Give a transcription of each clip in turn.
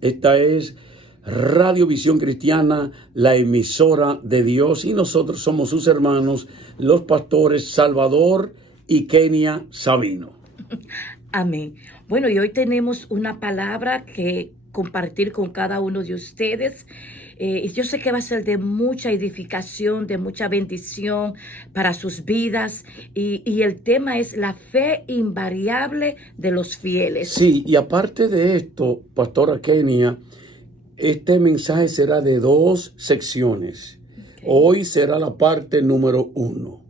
Esta es Radio Visión Cristiana, la emisora de Dios, y nosotros somos sus hermanos, los pastores Salvador y Kenia Sabino. Amén. Bueno, y hoy tenemos una palabra que compartir con cada uno de ustedes. Y yo sé que va a ser de mucha edificación, de mucha bendición para sus vidas. Y el tema es la fe invariable de los fieles. Sí, y aparte de esto, pastora Kenia, este mensaje será de 2 secciones. Okay. Hoy será la parte número 1.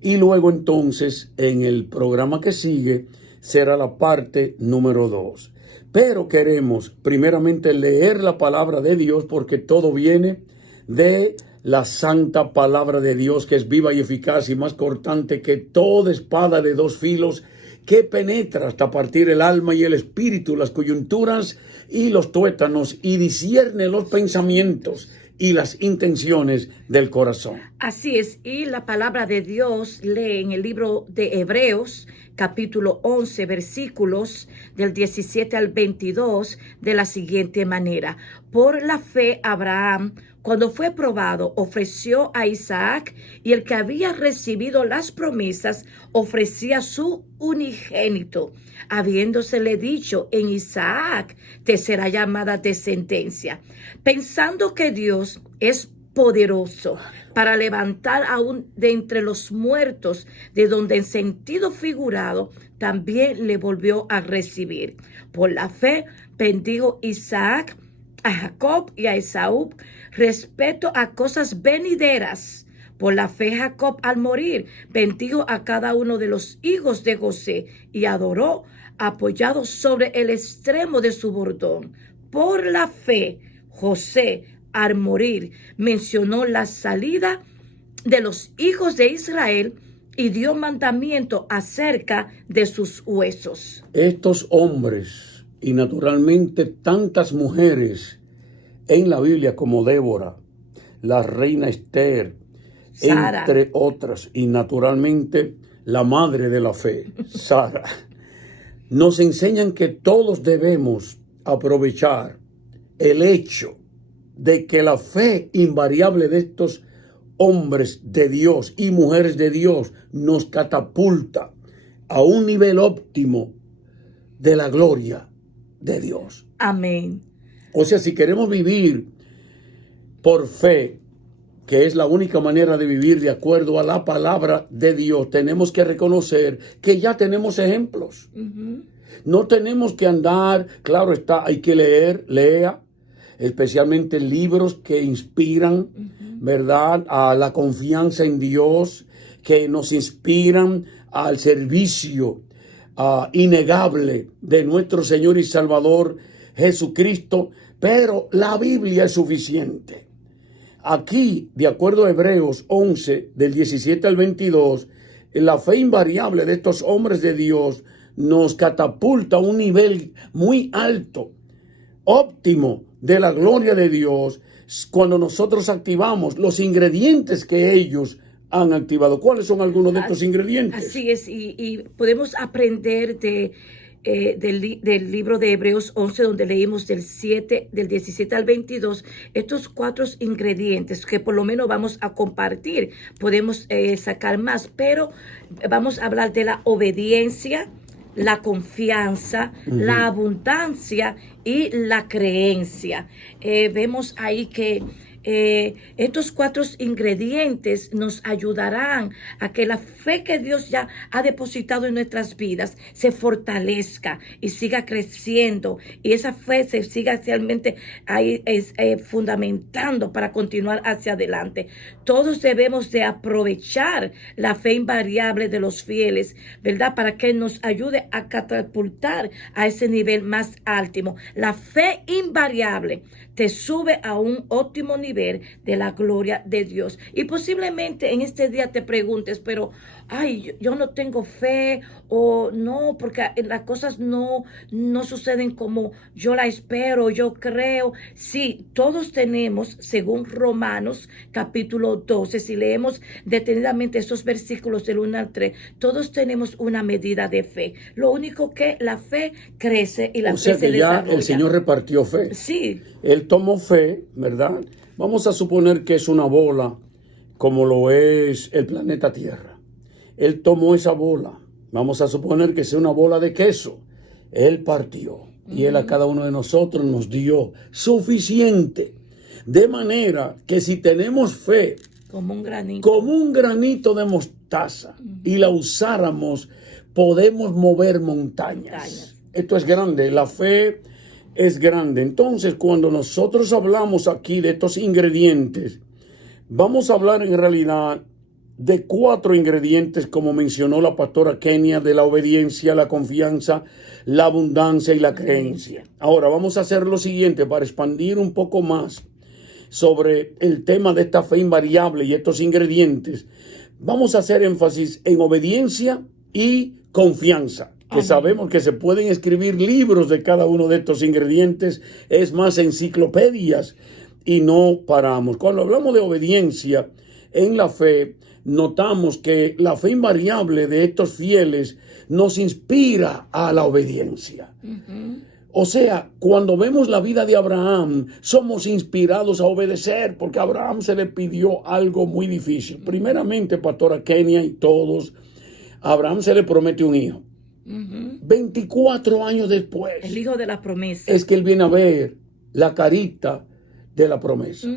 Y luego entonces, en el programa que sigue, será la parte número 2. Pero queremos primeramente leer la palabra de Dios, porque todo viene de la santa palabra de Dios, que es viva y eficaz y más cortante que toda espada de 2 filos, que penetra hasta partir el alma y el espíritu, las coyunturas y los tuétanos, y discierne los pensamientos y las intenciones del corazón. Así es, y la palabra de Dios lee en el libro de Hebreos, capítulo 11, versículos del 17 al 22, de la siguiente manera. Por la fe, Abraham, cuando fue probado, ofreció a Isaac, y el que había recibido las promesas ofrecía su unigénito, habiéndosele dicho: en Isaac te será llamada descendencia, pensando que Dios es poderoso para levantar aún de entre los muertos, de donde en sentido figurado también le volvió a recibir. Por la fe bendijo Isaac a Jacob y a Esaú respecto a cosas venideras. Por la fe Jacob, al morir, bendijo a cada uno de los hijos de José y adoró apoyado sobre el extremo de su bordón. Por la fe José, al morir, mencionó la salida de los hijos de Israel y dio mandamiento acerca de sus huesos. Estos hombres y naturalmente tantas mujeres en la Biblia como Débora, la reina Esther, Sara, entre otras, y naturalmente la madre de la fe, Sara, nos enseñan que todos debemos aprovechar el hecho de que la fe invariable de estos hombres de Dios y mujeres de Dios nos catapulta a un nivel óptimo de la gloria de Dios. Amén. O sea, si queremos vivir por fe, que es la única manera de vivir de acuerdo a la palabra de Dios, tenemos que reconocer que ya tenemos ejemplos. No tenemos que andar, claro está, hay que lea, especialmente libros que inspiran, ¿verdad?, a la confianza en Dios, que nos inspiran al servicio innegable de nuestro Señor y Salvador Jesucristo, pero la Biblia es suficiente. Aquí, de acuerdo a Hebreos 11, del 17 al 22, la fe invariable de estos hombres de Dios nos catapulta a un nivel muy alto, óptimo, de la gloria de Dios, cuando nosotros activamos los ingredientes que ellos han activado. ¿Cuáles son algunos de estos ingredientes? Así es, y podemos aprender del libro de Hebreos 11, donde leímos del 17 al 22, estos 4 ingredientes que por lo menos vamos a compartir. Podemos sacar más, pero vamos a hablar de la obediencia, la confianza, la abundancia y la creencia. Vemos ahí que estos 4 ingredientes nos ayudarán a que la fe que Dios ya ha depositado en nuestras vidas se fortalezca y siga creciendo, y esa fe se siga realmente ahí fundamentando para continuar hacia adelante. Todos debemos de aprovechar la fe invariable de los fieles, ¿verdad?, para que nos ayude a catapultar a ese nivel más alto. La fe invariable te sube a un óptimo nivel nivel de la gloria de Dios. Y posiblemente en este día te preguntes, pero, yo no tengo fe, o no, porque las cosas no suceden como yo la espero, yo creo. Sí, todos tenemos, según Romanos capítulo 12, si leemos detenidamente esos versículos del 1 al 3, todos tenemos una medida de fe. Lo único que la fe crece y la O fe sea se que ya desarrolla. el Señor repartió fe. Sí. Él tomó fe, ¿verdad? Vamos a suponer que es una bola, como lo es el planeta Tierra. Él tomó esa bola. Vamos a suponer que sea una bola de queso. Él partió. Y Él a cada uno de nosotros nos dio suficiente. De manera que si tenemos fe, Como un granito de mostaza, y la usáramos, podemos mover montañas. Esto es grande. La fe es grande. Entonces, cuando nosotros hablamos aquí de estos ingredientes, vamos a hablar en realidad de 4 ingredientes, como mencionó la pastora Kenia, de la obediencia, la confianza, la abundancia y la creencia. Ahora vamos a hacer lo siguiente para expandir un poco más sobre el tema de esta fe invariable y estos ingredientes. Vamos a hacer énfasis en obediencia y confianza, que sabemos que se pueden escribir libros de cada uno de estos ingredientes, es más, enciclopedias, y no paramos. Cuando hablamos de obediencia en la fe, notamos que la fe invariable de estos fieles nos inspira a la obediencia. O sea, cuando vemos la vida de Abraham, somos inspirados a obedecer, porque a Abraham se le pidió algo muy difícil. Primeramente, pastora Kenia y todos, a Abraham se le promete un hijo. 24 años después, el hijo de la promesa, es que él viene a ver la carita de la promesa.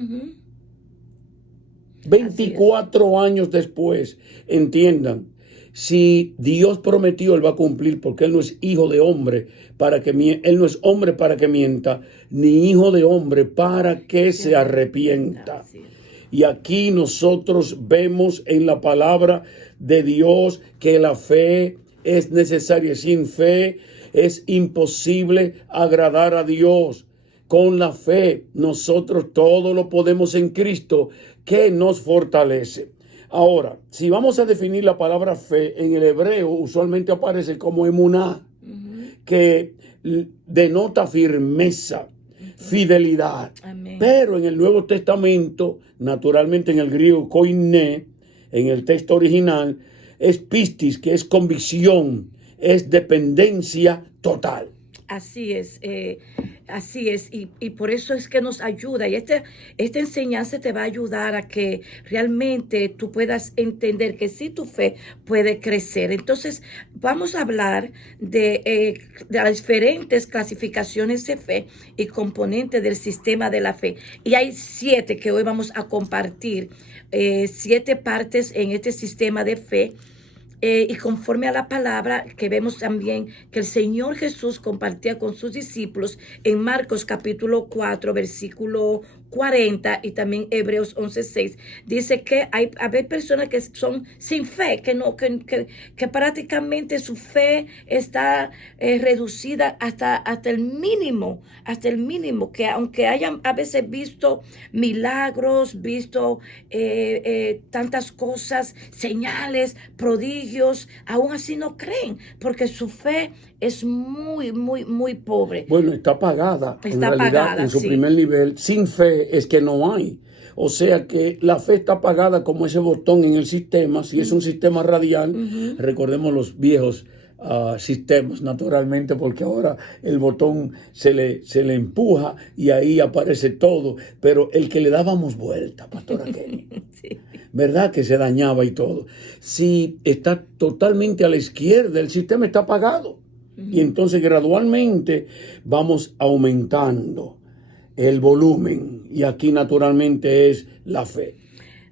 24 años después, entiendan, si Dios prometió, Él va a cumplir, porque Él no es hijo de hombre para que Él no es hombre para que mienta, ni hijo de hombre para que se arrepienta. Y aquí nosotros vemos en la palabra de Dios que la fe es necesaria. Sin fe es imposible agradar a Dios. Con la fe nosotros todo lo podemos en Cristo, que nos fortalece. Ahora, si vamos a definir la palabra fe, en el hebreo usualmente aparece como emuná, que denota firmeza, fidelidad. Amén. Pero en el Nuevo Testamento, naturalmente en el griego koiné, en el texto original, es pistis, que es convicción, es dependencia total. Así es, y por eso es que nos ayuda, y esta enseñanza te va a ayudar a que realmente tú puedas entender que sí, tu fe puede crecer. Entonces vamos a hablar de las diferentes clasificaciones de fe y componentes del sistema de la fe, y hay 7 que hoy vamos a compartir, 7 partes en este sistema de fe. Y conforme a la palabra que vemos también que el Señor Jesús compartía con sus discípulos en Marcos capítulo 4, versículo 40, y también Hebreos 11:6, dice que hay personas que son sin fe, que prácticamente su fe está reducida hasta el mínimo, que aunque hayan a veces visto milagros, visto tantas cosas, señales, prodigios, aún así no creen, porque su fe es muy, muy, muy pobre. Bueno, está apagada. Está en realidad, apagada, en su sí. primer nivel, sin fe es que no hay. O sea que la fe está apagada como ese botón en el sistema. Si es un sistema radial, recordemos los viejos sistemas, naturalmente, porque ahora el botón se le empuja y ahí aparece todo. Pero el que le dábamos vuelta, pastora Kenny, Sí. ¿verdad? Que se dañaba y todo. Si está totalmente a la izquierda, el sistema está apagado. Y entonces gradualmente vamos aumentando el volumen, y aquí naturalmente es la fe.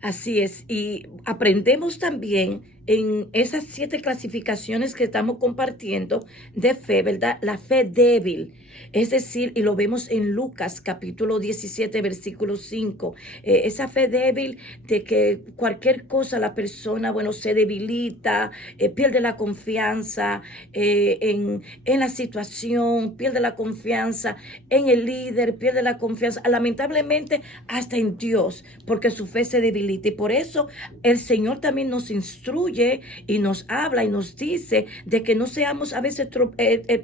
Así es, y aprendemos también en esas 7 clasificaciones que estamos compartiendo de fe, ¿verdad? La fe débil. Es decir, y lo vemos en Lucas capítulo 17, versículo 5, esa fe débil de que cualquier cosa la persona, bueno, se debilita, pierde la confianza en la situación, pierde la confianza en el líder, pierde la confianza, lamentablemente hasta en Dios, porque su fe se debilita. Y por eso el Señor también nos instruye y nos habla y nos dice de que no seamos a veces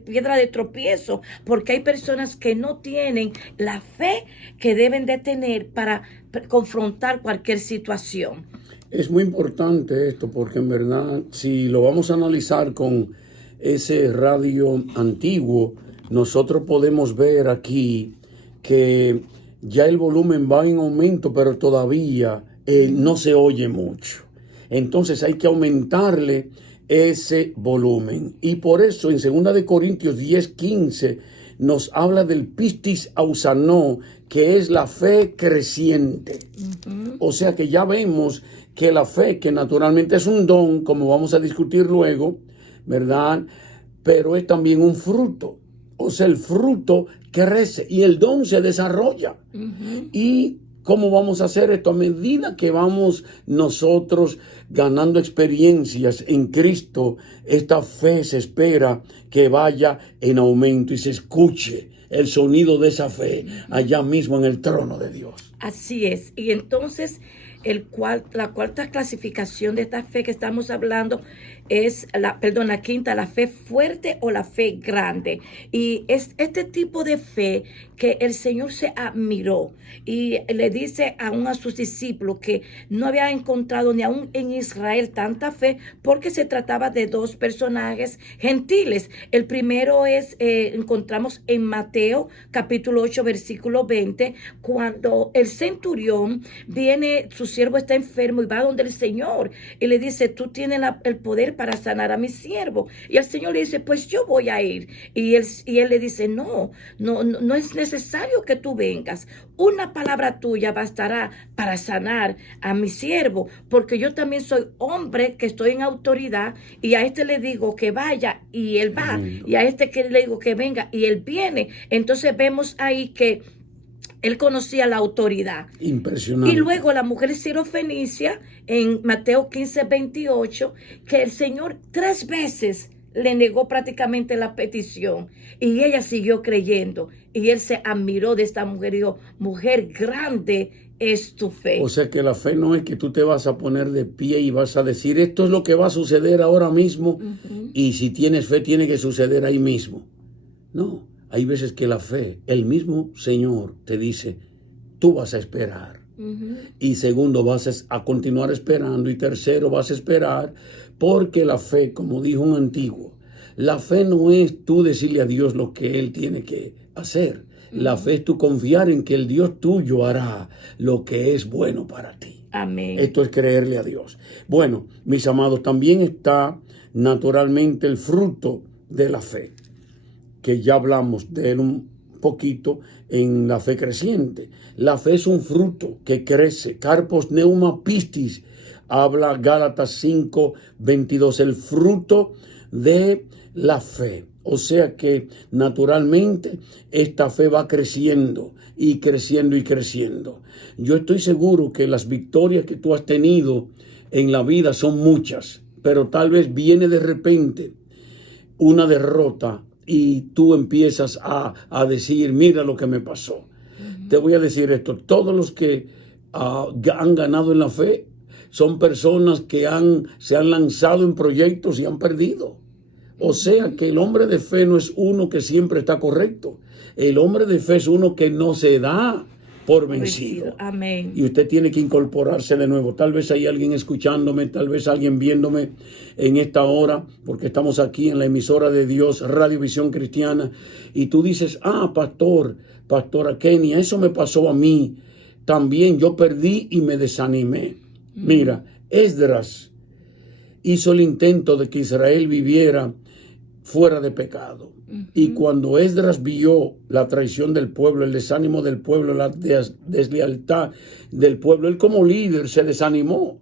piedra de tropiezo, porque hay personas que no tienen la fe que deben de tener para confrontar cualquier situación. Es muy importante esto porque en verdad, si lo vamos a analizar con ese radio antiguo, nosotros podemos ver aquí que ya el volumen va en aumento, pero todavía no se oye mucho. Entonces hay que aumentarle ese volumen. Y por eso en 2 de Corintios 10:15 nos habla del pistis ausanó, que es la fe creciente. O sea que ya vemos que la fe, que naturalmente es un don, como vamos a discutir luego, ¿verdad? Pero es también un fruto. O sea, el fruto crece y el don se desarrolla. Y ¿cómo vamos a hacer esto? A medida que vamos nosotros ganando experiencias en Cristo, esta fe se espera que vaya en aumento y se escuche el sonido de esa fe allá mismo en el trono de Dios. Así es. Y entonces la cuarta clasificación de esta fe que estamos hablando es la quinta, la fe fuerte o la fe grande. Y es este tipo de fe que el Señor se admiró y le dice aún a sus discípulos que no había encontrado ni aún en Israel tanta fe, porque se trataba de 2 personajes gentiles. El primero encontramos en Mateo capítulo 8 versículo 20, cuando el centurión viene, su siervo está enfermo y va donde el Señor y le dice: tú tienes el poder para sanar a mi siervo. Y el Señor le dice: pues yo voy a ir. Y él le dice: no es necesario que tú vengas. Una palabra tuya bastará para sanar a mi siervo, porque yo también soy hombre que estoy en autoridad, y a este le digo que vaya y él va, y a este que le digo que venga y él viene. Entonces vemos ahí que él conocía la autoridad. Impresionante. Y luego la mujer sirofenicia en Mateo 15:28, que el Señor 3 veces le negó prácticamente la petición y ella siguió creyendo, y él se admiró de esta mujer y dijo: mujer, grande es tu fe. O sea que la fe no es que tú te vas a poner de pie y vas a decir esto es lo que va a suceder ahora mismo, y si tienes fe tiene que suceder ahí mismo. No, hay veces que la fe, el mismo Señor te dice: tú vas a esperar. Y segundo, vas a continuar esperando. Y tercero, vas a esperar, porque la fe, como dijo un antiguo, la fe no es tú decirle a Dios lo que Él tiene que hacer. La fe es tú confiar en que el Dios tuyo hará lo que es bueno para ti. Amén. Esto es creerle a Dios. Bueno, mis amados, también está naturalmente el fruto de la fe, que ya hablamos de él un poquito en la fe creciente. La fe es un fruto que crece. Carpos neuma pistis, habla Gálatas 5:22, el fruto de la fe. O sea que naturalmente esta fe va creciendo y creciendo y creciendo. Yo estoy seguro que las victorias que tú has tenido en la vida son muchas, pero tal vez viene de repente una derrota y tú empiezas a decir: mira lo que me pasó. Te voy a decir esto: todos los que han ganado en la fe son personas que se han lanzado en proyectos y han perdido. O sea que el hombre de fe no es uno que siempre está correcto. El hombre de fe es uno que no se da por vencido. Amén. Y usted tiene que incorporarse de nuevo. Tal vez hay alguien escuchándome, tal vez alguien viéndome en esta hora, porque estamos aquí en la emisora de Dios, Radio Visión Cristiana, y tú dices: pastora Kenia, eso me pasó a mí. También yo perdí y me desanimé. Mira, Esdras hizo el intento de que Israel viviera fuera de pecado. Y cuando Esdras vio la traición del pueblo, el desánimo del pueblo, la deslealtad del pueblo, él como líder se desanimó.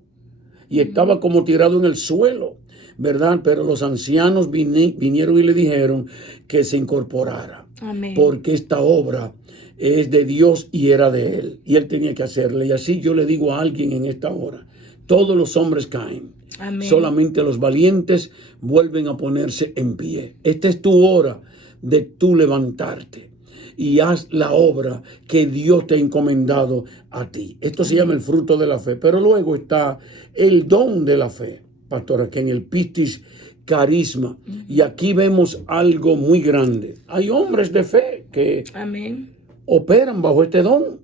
y estaba como tirado en el suelo, ¿verdad? Pero los ancianos vinieron y le dijeron que se incorporara. Amén. Porque esta obra es de Dios y era de Él. Y Él tenía que hacerla. Y así yo le digo a alguien en esta hora, todos los hombres caen. Amén. Solamente los valientes vuelven a ponerse en pie. Esta es tu hora de tú levantarte y haz la obra que Dios te ha encomendado a ti. Esto se llama el fruto de la fe. Pero luego está el don de la fe, pastora, que en el pistis carisma. Y aquí vemos algo muy grande. Hay hombres de fe que Amén. operan bajo este don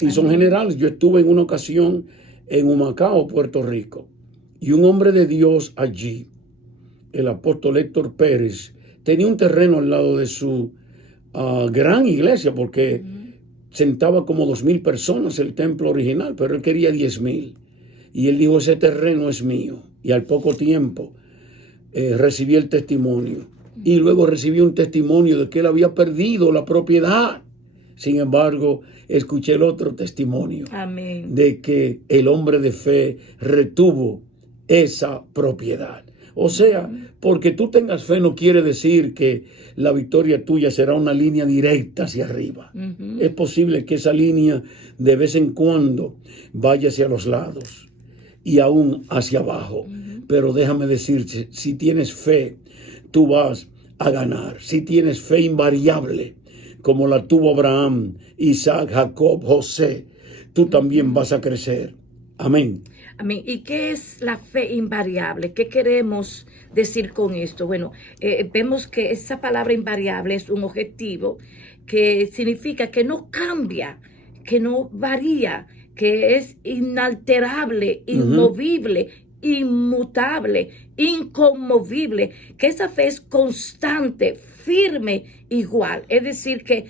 y son Amén. generales. Yo estuve en una ocasión en Humacao, Puerto Rico, y un hombre de Dios allí, el apóstol Héctor Pérez, tenía un terreno al lado de su gran iglesia, porque sentaba como 2,000 personas el templo original, pero él quería 10,000. Y él dijo, ese terreno es mío. Y al poco tiempo recibí el testimonio. Y luego recibí un testimonio de que él había perdido la propiedad. Sin embargo, escuché el otro testimonio. Amén. De que el hombre de fe retuvo esa propiedad. O sea, porque tú tengas fe no quiere decir que la victoria tuya será una línea directa hacia arriba. Es posible que esa línea de vez en cuando vaya hacia los lados y aún hacia abajo. Pero déjame decirte, si tienes fe, tú vas a ganar. Si tienes fe invariable, como la tuvo Abraham, Isaac, Jacob, José, tú también vas a crecer. Amén. Amén. ¿Y qué es la fe invariable? ¿Qué queremos decir con esto? Bueno, vemos que esa palabra invariable es un objetivo que significa que no cambia, que no varía, que es inalterable, inmovible, inmutable, inconmovible, que esa fe es constante, firme, igual. Es decir, que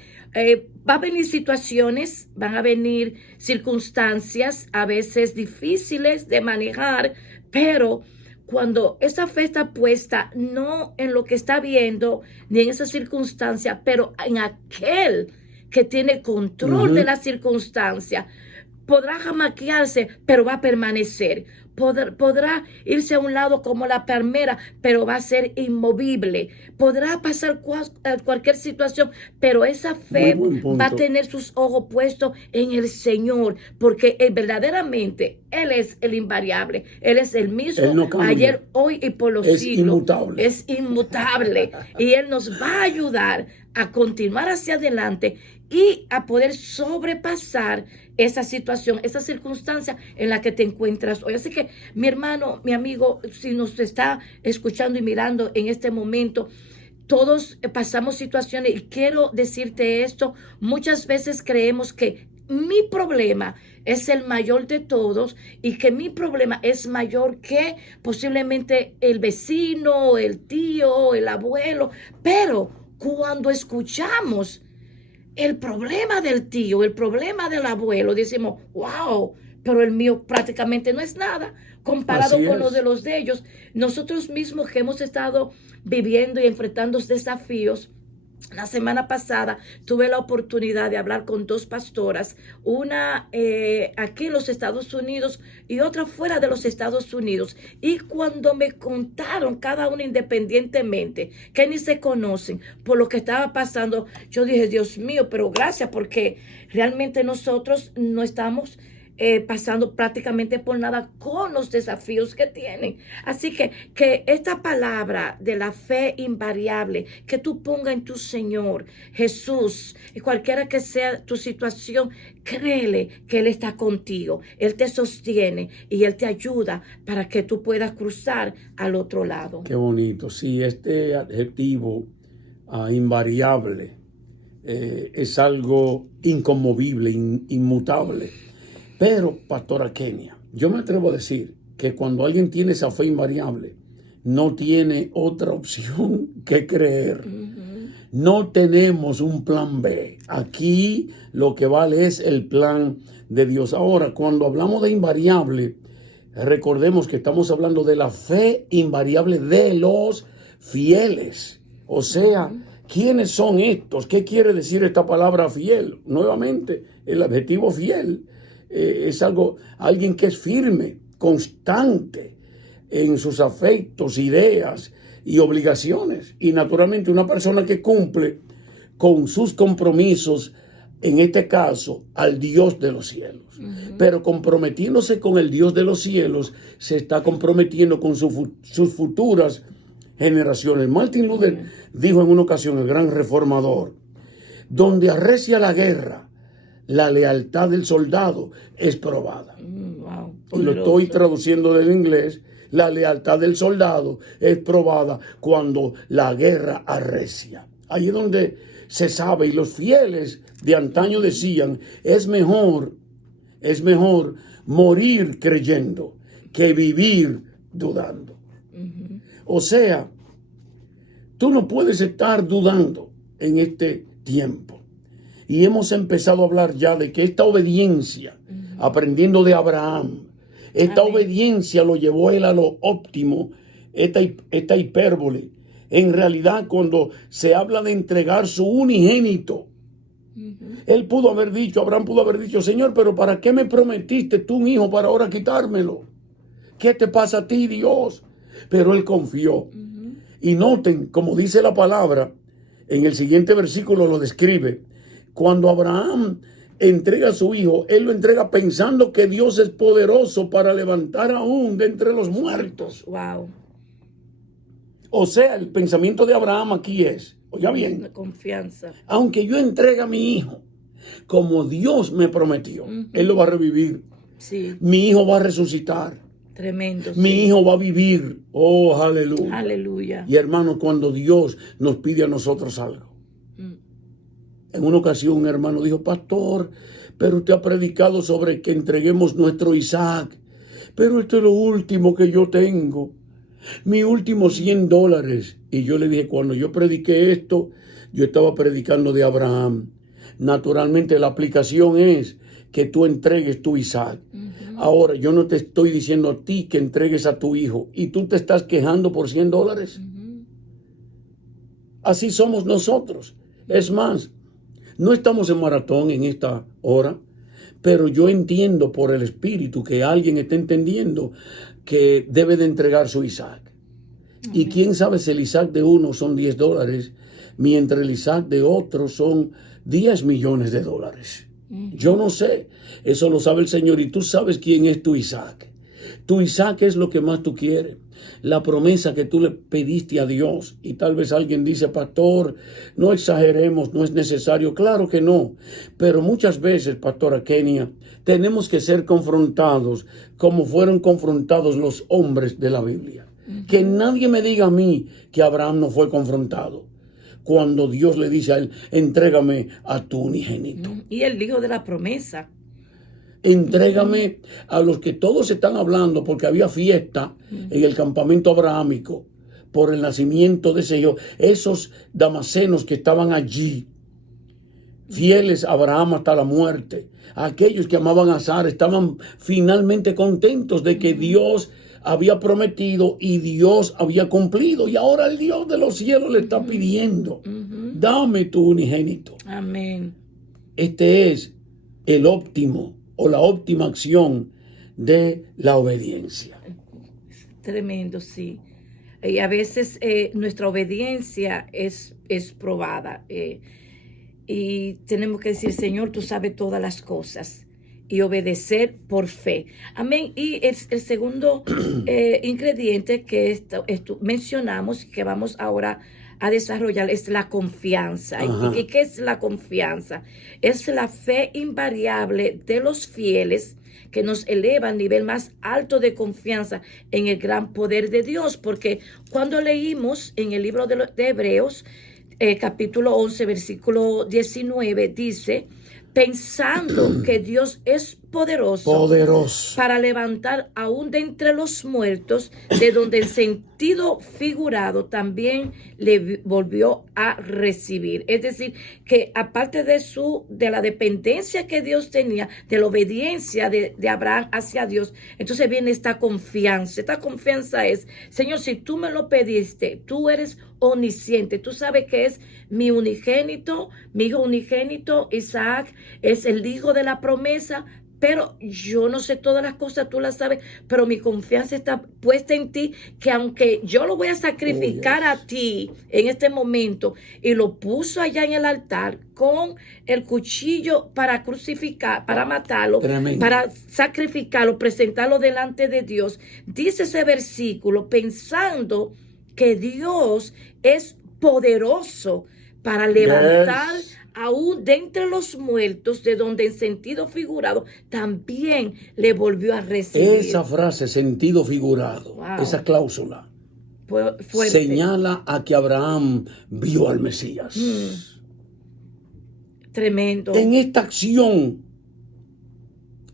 va a venir situaciones, van a venir circunstancias a veces difíciles de manejar, pero cuando esa fe está puesta no en lo que está viendo ni en esa circunstancia, pero en aquel que tiene control de la circunstancia, podrá jamaquearse, pero va a permanecer. Podrá irse a un lado como la palmera, pero va a ser inmovible. Podrá pasar cualquier situación, pero esa fe va a tener sus ojos puestos en el Señor, porque verdaderamente Él es el invariable. Él es el mismo, Él no cambia. Ayer, hoy y por los siglos. Inmutable. Es inmutable. Y Él nos va a ayudar a continuar hacia adelante y a poder sobrepasar esa situación, esa circunstancia en la que te encuentras hoy. Así que, mi hermano, mi amigo, si nos está escuchando y mirando en este momento, todos pasamos situaciones y quiero decirte esto, muchas veces creemos que mi problema es el mayor de todos y que mi problema es mayor que posiblemente el vecino, el tío, el abuelo, pero cuando escuchamos el problema del tío, el problema del abuelo, decimos, wow, pero el mío prácticamente no es nada comparado con lo de los de ellos. Nosotros mismos que hemos estado viviendo y enfrentando desafíos, la semana pasada tuve la oportunidad de hablar con 2 pastoras, una aquí en los Estados Unidos y otra fuera de los Estados Unidos. Y cuando me contaron cada una independientemente, que ni se conocen, por lo que estaba pasando, yo dije, Dios mío, pero gracias, porque realmente nosotros no estamos pasando prácticamente por nada con los desafíos que tienen. Así que esta palabra de la fe invariable, que tú pongas en tu Señor Jesús, y cualquiera que sea tu situación, créele que Él está contigo, Él te sostiene y Él te ayuda para que tú puedas cruzar al otro lado. Qué bonito. Sí, este adjetivo invariable es algo inconmovible, inmutable. Pero, pastora Kenia, yo me atrevo a decir que cuando alguien tiene esa fe invariable, no tiene otra opción que creer. No tenemos un plan B. Aquí lo que vale es el plan de Dios. Ahora, cuando hablamos de invariable, recordemos que estamos hablando de la fe invariable de los fieles. O sea, ¿quiénes son estos? ¿Qué quiere decir esta palabra fiel? Nuevamente, el adjetivo fiel es alguien que es firme, constante en sus afectos, ideas y obligaciones. Y naturalmente una persona que cumple con sus compromisos, en este caso, al Dios de los cielos. Pero comprometiéndose con el Dios de los cielos, se está comprometiendo con sus futuras generaciones. Martin Luther dijo en una ocasión, el gran reformador, donde arrecia la guerra, la lealtad del soldado es probada. Wow, y lo estoy traduciendo del inglés. La lealtad del soldado es probada cuando la guerra arrecia. Ahí es donde se sabe, y los fieles de antaño decían, es mejor morir creyendo que vivir dudando. O sea, tú no puedes estar dudando en este tiempo. Y hemos empezado a hablar ya de que esta obediencia, aprendiendo de Abraham, esta obediencia lo llevó él a lo óptimo, esta hipérbole. En realidad, cuando se habla de entregar su unigénito, él pudo haber dicho, Abraham pudo haber dicho, Señor, pero ¿para qué me prometiste tú un hijo para ahora quitármelo? ¿Qué te pasa a ti, Dios? Pero él confió. Y noten, como dice la palabra, en el siguiente versículo lo describe, cuando Abraham entrega a su hijo, él lo entrega pensando que Dios es poderoso para levantar aún de entre los muertos. Wow. O sea, el pensamiento de Abraham aquí es, oiga bien, Confianza. aunque yo entregue a mi hijo, como Dios me prometió, él lo va a revivir. Sí. Mi hijo va a resucitar. Tremendo. Mi hijo va a vivir. Oh, aleluya. Aleluya. Y hermano, cuando Dios nos pide a nosotros algo. En una ocasión un hermano dijo, pastor, pero usted ha predicado sobre que entreguemos nuestro Isaac. Pero esto es lo último que yo tengo. Mi último $100. Y yo le dije, cuando yo prediqué esto, yo estaba predicando de Abraham. Naturalmente la aplicación es que tú entregues tu Isaac. Ahora, yo no te estoy diciendo a ti que entregues a tu hijo y tú te estás quejando por $100. Así somos nosotros. Es más, no estamos en maratón en esta hora, pero yo entiendo por el Espíritu que alguien está entendiendo que debe de entregar su Isaac. Y quién sabe si el Isaac de uno son $10, mientras el Isaac de otro son $10 millones. Yo no sé, eso lo sabe el Señor y tú sabes quién es tu Isaac. Tu Isaac es lo que más tú quieres, la promesa que tú le pediste a Dios. Y tal vez alguien dice, pastor, no exageremos, no es necesario. Claro que no, pero muchas veces, pastora Kenia, tenemos que ser confrontados como fueron confrontados los hombres de la Biblia. Que nadie me diga a mí que Abraham no fue confrontado cuando Dios le dice a él, entrégame a tu unigénito. Y el hijo de la promesa. Entrégame a los que todos están hablando, porque había fiesta en el campamento abrahámico por el nacimiento de ese hijo. Esos damasenos que estaban allí, fieles a Abraham hasta la muerte, aquellos que amaban a Sara, estaban finalmente contentos de que Dios había prometido y Dios había cumplido. Y ahora el Dios de los cielos le está pidiendo, dame tu unigénito. Amén. Este es el óptimo o la óptima acción de la obediencia. Tremendo, sí. Y a veces nuestra obediencia es probada. Y tenemos que decir, Señor, tú sabes todas las cosas. Y obedecer por fe. Amén. Y el segundo ingrediente que mencionamos, que vamos ahora a desarrollar, es la confianza. ¿Y qué es la confianza? Es la fe invariable de los fieles que nos eleva al nivel más alto de confianza en el gran poder de Dios. Porque cuando leímos en el libro de Hebreos, capítulo 11, versículo 19, dice, pensando que Dios es poderoso para levantar aún de entre los muertos, de donde el sentido figurado también le volvió a recibir. Es decir, que aparte de la dependencia que Dios tenía, de la obediencia de Abraham hacia Dios, entonces viene esta confianza. Esta confianza es, Señor, si tú me lo pediste, tú eres omnisciente, tú sabes que es mi unigénito, mi hijo unigénito, Isaac, es el hijo de la promesa. pero yo no sé todas las cosas, tú las sabes, pero mi confianza está puesta en ti, que aunque yo lo voy a sacrificar a ti en este momento, y lo puso allá en el altar con el cuchillo para crucificar, para matarlo, Tremendo. para sacrificarlo, presentarlo delante de Dios. Dice ese versículo pensando que Dios es poderoso para levantar aún de entre los muertos, de donde en sentido figurado también le volvió a recibir. Esa frase, sentido figurado, Wow. esa cláusula, Fuerte. señala a que Abraham vio al Mesías. Tremendo. En esta acción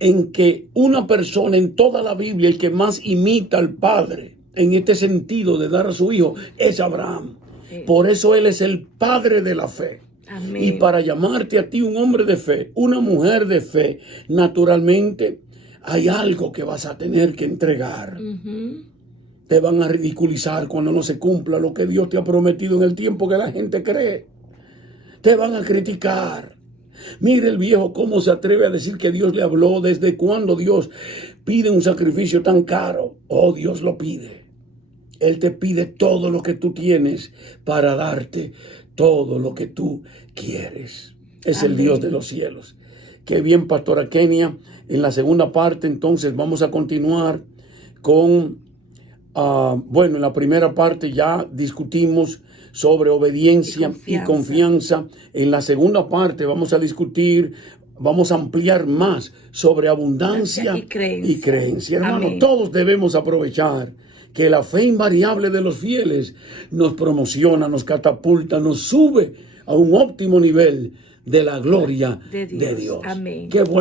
en que una persona en toda la Biblia, el que más imita al Padre, en este sentido de dar a su hijo, es Abraham. Sí. Por eso él es el padre de la fe. Amén. Y para llamarte a ti un hombre de fe, una mujer de fe, naturalmente hay algo que vas a tener que entregar. Te van a ridiculizar cuando no se cumpla lo que Dios te ha prometido en el tiempo que la gente cree. Te van a criticar. Mire el viejo cómo se atreve a decir que Dios le habló. ¿Desde cuándo Dios pide un sacrificio tan caro? Oh, Dios lo pide. Él te pide todo lo que tú tienes para darte todo lo que tú quieres. Es Amén. el Dios de los cielos. Qué bien, pastora Kenia. En la segunda parte, entonces, vamos a continuar con, bueno, en la primera parte ya discutimos sobre obediencia y confianza. En la segunda parte vamos a discutir, vamos a ampliar más sobre abundancia y creencia. Hermano, Amén. todos debemos aprovechar que la fe invariable de los fieles nos promociona, nos catapulta, nos sube a un óptimo nivel de la gloria de Dios. Amén. Qué bueno.